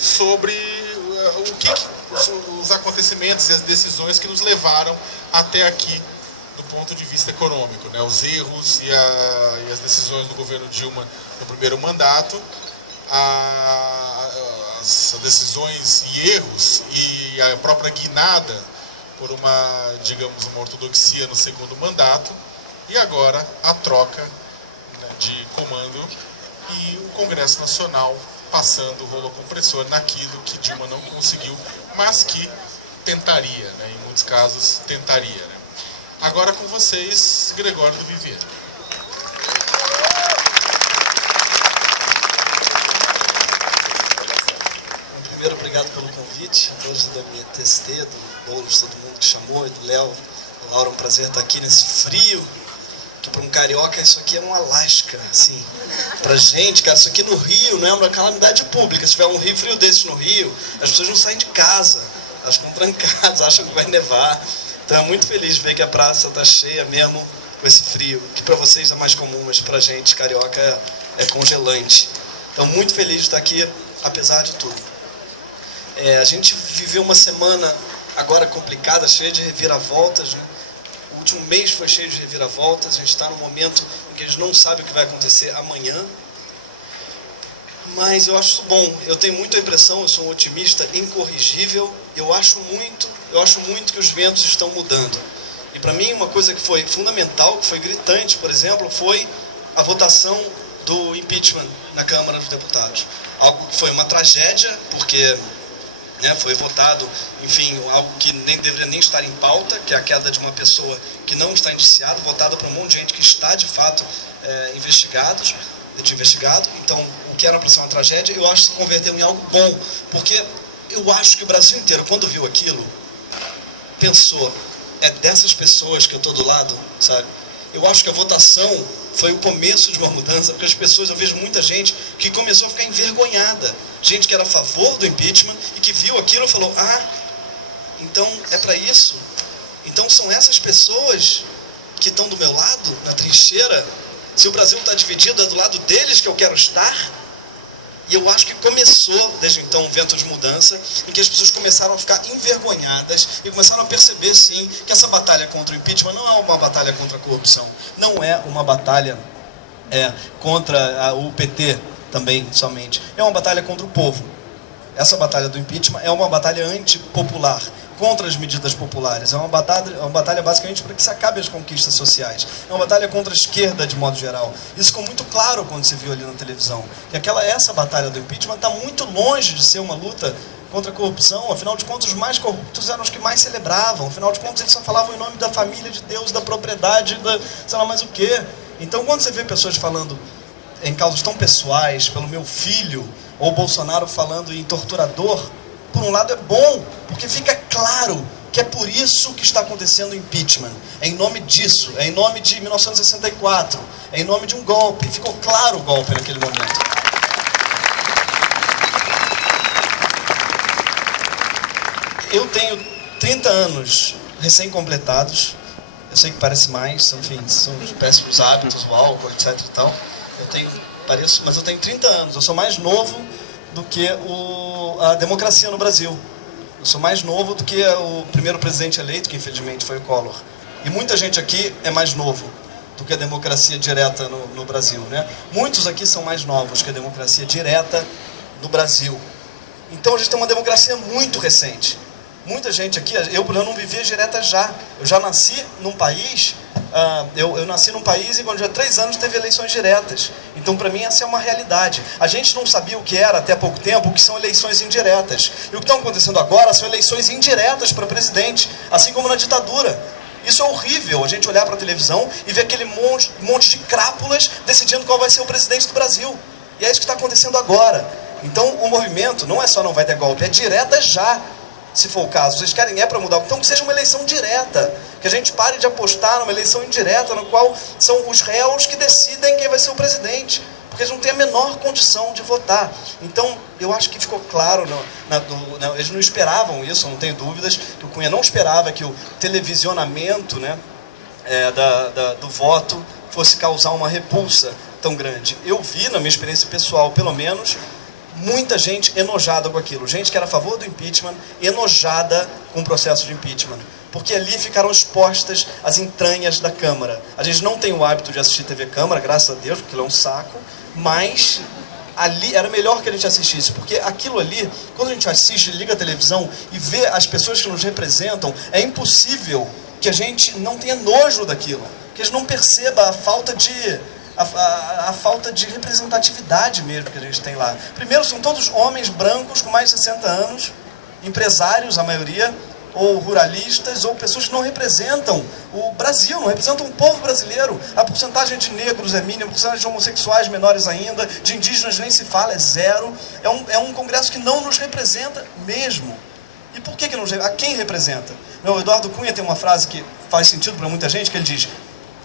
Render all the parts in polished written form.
sobre os acontecimentos e as decisões que nos levaram até aqui do ponto de vista econômico, né? Os erros e as decisões do governo Dilma no primeiro mandato, as decisões e erros e a própria guinada por uma, digamos, uma ortodoxia no segundo mandato, e agora a troca, né, de comando e o Congresso Nacional passando o rolo compressor naquilo que Dilma não conseguiu, mas que tentaria, né, em muitos casos tentaria, né? Agora com vocês, Gregório do Vivier. Primeiro, obrigado pelo convite, a todos da minha TST, do Boulos, todo mundo que chamou, e do Léo, do Laura, um prazer estar aqui nesse frio, que para um carioca isso aqui é um Alasca, assim. Pra gente, cara, isso aqui no Rio não é uma calamidade pública. Se tiver um rio frio desse no Rio, as pessoas não saem de casa, elas ficam trancadas, acham que vai nevar. Então é muito feliz de ver que a praça está cheia mesmo com esse frio, que para vocês é mais comum, mas pra gente, carioca, é congelante. Então muito feliz de estar aqui, apesar de tudo. A gente viveu uma semana agora complicada, cheia de reviravoltas, né? O último mês foi cheio de reviravoltas, a gente está num momento em que a gente não sabe o que vai acontecer amanhã. Mas eu acho isso bom, eu tenho muita impressão, eu sou um otimista incorrigível, eu acho muito que os ventos estão mudando. E para mim uma coisa que foi fundamental, que foi gritante, por exemplo, foi a votação do impeachment na Câmara dos Deputados. Algo que foi uma tragédia, porque foi votado, enfim, algo que nem deveria nem estar em pauta, que é a queda de uma pessoa que não está indiciada, votada por um monte de gente que está, de fato, investigado. Então, o que era para ser uma tragédia, eu acho que se converteu em algo bom, porque eu acho que o Brasil inteiro, quando viu aquilo, pensou, é dessas pessoas que eu estou do lado, sabe? Eu acho que a votação foi o começo de uma mudança, porque as pessoas, eu vejo muita gente que começou a ficar envergonhada. Gente que era a favor do impeachment e que viu aquilo e falou, então é para isso? Então são essas pessoas que estão do meu lado, na trincheira? Se o Brasil está dividido, é do lado deles que eu quero estar? E eu acho que começou, desde então, um vento de mudança, em que as pessoas começaram a ficar envergonhadas e começaram a perceber, sim, que essa batalha contra o impeachment não é uma batalha contra a corrupção, não é uma batalha contra o PT também, somente. É uma batalha contra o povo. Essa batalha do impeachment é uma batalha antipopular, contra as medidas populares. É uma batalha basicamente para que se acabe as conquistas sociais. É uma batalha contra a esquerda, de modo geral. Isso ficou muito claro quando se viu ali na televisão. Que essa batalha do impeachment está muito longe de ser uma luta contra a corrupção. Afinal de contas, os mais corruptos eram os que mais celebravam. Afinal de contas, eles só falavam em nome da família de Deus, da propriedade, sei lá mais o quê. Então, quando você vê pessoas falando em causas tão pessoais, pelo meu filho, ou Bolsonaro falando em torturador, por um lado é bom, porque fica claro que é por isso que está acontecendo o impeachment. É em nome disso, é em nome de 1964, é em nome de um golpe. Ficou claro o golpe naquele momento. Eu tenho 30 anos recém-completados. Eu sei que parece mais, enfim, são os péssimos hábitos, o álcool, etc e tal. Mas eu tenho 30 anos, eu sou mais novo do que a democracia no Brasil. Eu sou mais novo do que o primeiro presidente eleito, que infelizmente foi o Collor. E muita gente aqui é mais novo do que a democracia direta no Brasil, né? Muitos aqui são mais novos que a democracia direta no Brasil. Então a gente tem uma democracia muito recente. Muita gente aqui, eu não vivia direta já. Eu já nasci num país, eu nasci num país e quando eu tinha 3 anos teve eleições diretas. Então para mim essa é uma realidade. A gente não sabia o que era até há pouco tempo, o que são eleições indiretas. E o que está acontecendo agora são eleições indiretas para presidente, assim como na ditadura. Isso é horrível, a gente olhar para a televisão e ver aquele monte de crápulas decidindo qual vai ser o presidente do Brasil. E é isso que está acontecendo agora. Então o movimento não é só não vai ter golpe, é direta já. Se for o caso, vocês querem para mudar, então que seja uma eleição direta, que a gente pare de apostar numa eleição indireta, no qual são os réus que decidem quem vai ser o presidente, porque eles não têm a menor condição de votar. Então, eu acho que ficou claro, eles não esperavam isso, não tenho dúvidas, que o Cunha não esperava que o televisionamento do voto fosse causar uma repulsa tão grande. Eu vi, na minha experiência pessoal, pelo menos, muita gente enojada com aquilo. Gente que era a favor do impeachment, enojada com o processo de impeachment. Porque ali ficaram expostas as entranhas da Câmara. A gente não tem o hábito de assistir TV Câmara, graças a Deus, porque aquilo é um saco, mas ali era melhor que a gente assistisse, porque aquilo ali, quando a gente assiste, liga a televisão e vê as pessoas que nos representam, é impossível que a gente não tenha nojo daquilo, que a gente não perceba a falta de... A falta de representatividade mesmo que a gente tem lá. Primeiro, são todos homens brancos com mais de 60 anos, empresários, a maioria, ou ruralistas, ou pessoas que não representam o Brasil, não representam o povo brasileiro. A porcentagem de negros é mínima, a porcentagem de homossexuais menores ainda, de indígenas nem se fala, é zero. É um congresso que não nos representa mesmo. E por que não nos representa? A quem representa? O Eduardo Cunha tem uma frase que faz sentido para muita gente, que ele diz: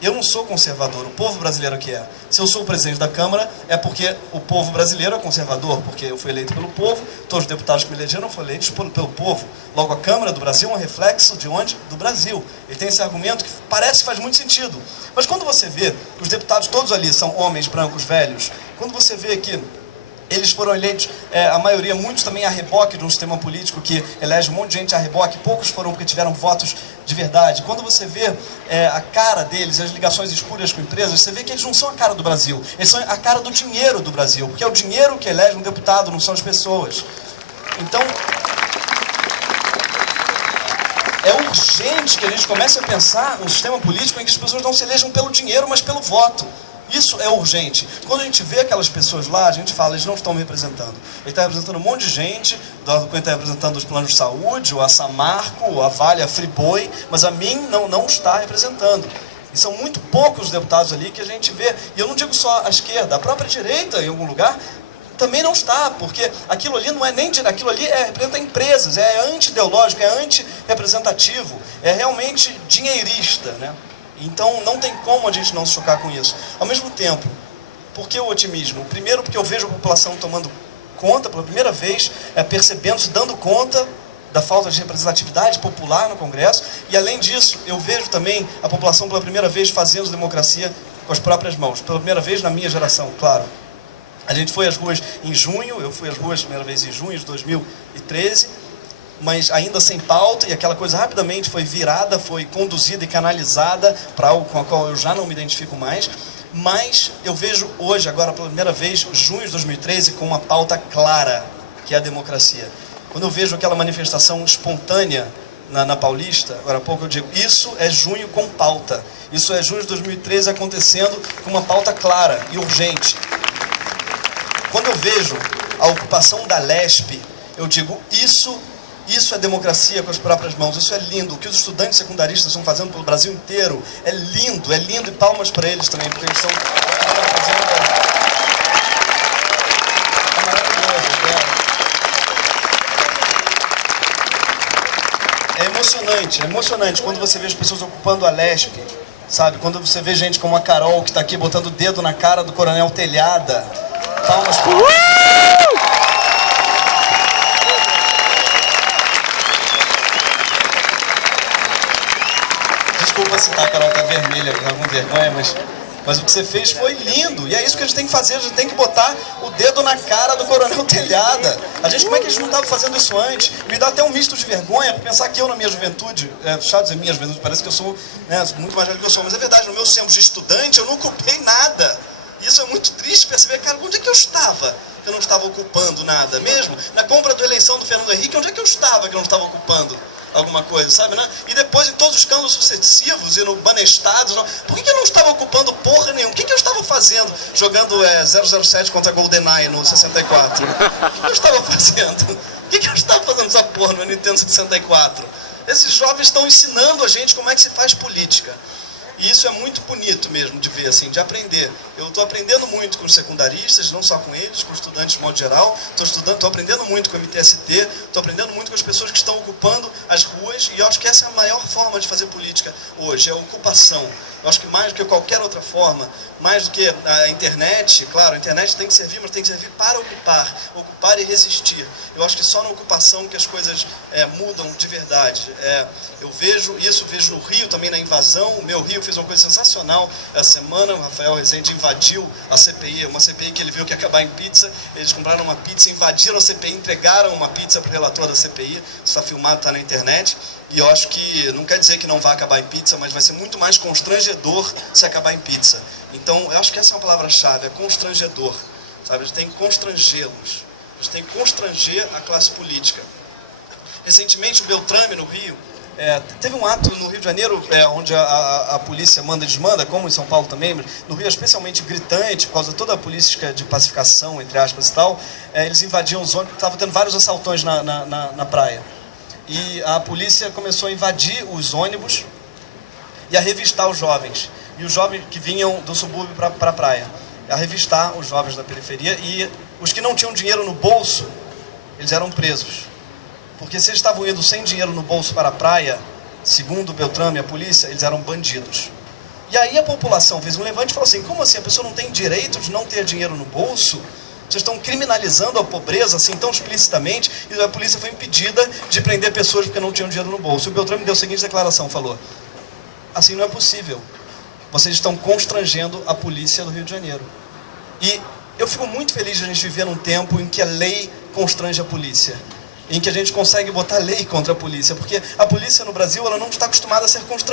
eu não sou conservador, o povo brasileiro que é. Se eu sou o presidente da Câmara, é porque o povo brasileiro é conservador, porque eu fui eleito pelo povo, todos os deputados que me elegeram foram eleitos pelo povo. Logo, a Câmara do Brasil é um reflexo de onde? Do Brasil. Ele tem esse argumento que parece que faz muito sentido. Mas quando você vê que os deputados todos ali são homens brancos velhos, quando você vê que eles foram eleitos, a maioria, muitos também a reboque de um sistema político que elege um monte de gente a reboque, poucos foram porque tiveram votos de verdade. Quando você vê a cara deles, as ligações escuras com empresas, você vê que eles não são a cara do Brasil, eles são a cara do dinheiro do Brasil, porque é o dinheiro que elege um deputado, não são as pessoas. Então, é urgente que a gente comece a pensar um sistema político em que as pessoas não se elejam pelo dinheiro, mas pelo voto. Isso é urgente. Quando a gente vê aquelas pessoas lá, a gente fala, eles não estão me representando. Ele está representando um monte de gente, o Eduardo Cunha está representando os planos de saúde, a Samarco, a Vale, a Friboi, mas a mim não está representando. E são muito poucos deputados ali que a gente vê, e eu não digo só a esquerda, a própria direita em algum lugar também não está, porque aquilo ali não é nem aquilo ali representa empresas, é anti-ideológico, é anti-representativo, é realmente dinheirista, né? Então, não tem como a gente não se chocar com isso. Ao mesmo tempo, por que o otimismo? Primeiro, porque eu vejo a população tomando conta, pela primeira vez, percebendo, se dando conta da falta de representatividade popular no Congresso. E, além disso, eu vejo também a população, pela primeira vez, fazendo democracia com as próprias mãos. Pela primeira vez na minha geração, claro. A gente foi às ruas em junho, eu fui às ruas a primeira vez em junho de 2013, mas ainda sem pauta, e aquela coisa rapidamente foi virada, foi conduzida e canalizada para algo com a qual eu já não me identifico mais. Mas eu vejo hoje, agora pela primeira vez, junho de 2013, com uma pauta clara, que é a democracia. Quando eu vejo aquela manifestação espontânea na Paulista, agora há pouco eu digo, isso é junho com pauta. Isso é junho de 2013 acontecendo com uma pauta clara e urgente. Quando eu vejo a ocupação da Lesp, eu digo, isso é democracia com as próprias mãos, isso é lindo. O que os estudantes secundaristas estão fazendo pelo Brasil inteiro é lindo, e palmas para eles também, porque eles estão fazendo... É maravilhoso, é emocionante quando você vê as pessoas ocupando a Lesp, sabe? Quando você vê gente como a Carol, que está aqui botando o dedo na cara do Coronel Telhada, palmas para... Desculpa citar, a Carol tá vermelha, com vergonha, mas o que você fez foi lindo. E é isso que a gente tem que fazer, a gente tem que botar o dedo na cara do Coronel Telhada. Como é que a gente não estava fazendo isso antes? Me dá até um misto de vergonha por pensar que eu, na minha juventude, chato dizer minha juventude, parece que eu sou muito mais velho que eu sou, mas é verdade, no meu tempo de estudante eu não ocupei nada. E isso é muito triste perceber, cara, onde é que eu estava? Que eu não estava ocupando nada mesmo? Na compra da eleição do Fernando Henrique, onde é que eu estava que eu não estava ocupando alguma coisa, sabe, né? E depois em todos os escândalos sucessivos e no Banestados, por que eu não estava ocupando porra nenhuma? O que eu estava fazendo jogando 007 contra GoldenEye no 64? O que eu estava fazendo? O que eu estava fazendo essa porra no Nintendo 64? Esses jovens estão ensinando a gente como é que se faz política. E isso é muito bonito mesmo de ver, assim, de aprender. Eu estou aprendendo muito com os secundaristas, não só com eles, com os estudantes de modo geral. Estou aprendendo muito com o MTST, estou aprendendo muito com as pessoas que estão ocupando as ruas. E eu acho que essa é a maior forma de fazer política hoje, é a ocupação. Eu acho que mais do que qualquer outra forma, mais do que a internet, claro, a internet tem que servir, mas tem que servir para ocupar e resistir. Eu acho que só na ocupação que as coisas mudam de verdade. Eu vejo isso, vejo no Rio também, na invasão. O meu Rio fez uma coisa sensacional essa semana. O Rafael Rezende invadiu a CPI, uma CPI que ele viu que ia acabar em pizza. Eles compraram uma pizza, invadiram a CPI, entregaram uma pizza para o relator da CPI. Isso está filmado, está na internet. E eu acho que, não quer dizer que não vai acabar em pizza, mas vai ser muito mais constrangedor se acabar em pizza. Então, eu acho que essa é uma palavra-chave, é constrangedor. Sabe? A gente tem que constrangê-los. A gente tem que constranger a classe política. Recentemente, o Beltrame, no Rio, teve um ato no Rio de Janeiro, onde a polícia manda e desmanda, como em São Paulo também, mas no Rio é especialmente gritante, por causa de toda a política de pacificação, entre aspas e tal. Eles invadiam os ônibus, estavam tendo vários assaltões na praia. E a polícia começou a invadir os ônibus e a revistar os jovens. E os jovens que vinham do subúrbio para a praia. A revistar os jovens da periferia. E os que não tinham dinheiro no bolso, eles eram presos. Porque se eles estavam indo sem dinheiro no bolso para a praia, segundo o Beltrame e a polícia, eles eram bandidos. E aí a população fez um levante e falou assim: como assim? A pessoa não tem direito de não ter dinheiro no bolso? Vocês estão criminalizando a pobreza assim tão explicitamente, e a polícia foi impedida de prender pessoas porque não tinham dinheiro no bolso. O Beltrame deu a seguinte declaração, falou: assim não é possível. Vocês estão constrangendo a polícia do Rio de Janeiro. E eu fico muito feliz de a gente viver num tempo em que a lei constrange a polícia, em que a gente consegue botar lei contra a polícia, porque a polícia no Brasil ela não está acostumada a ser constrangida.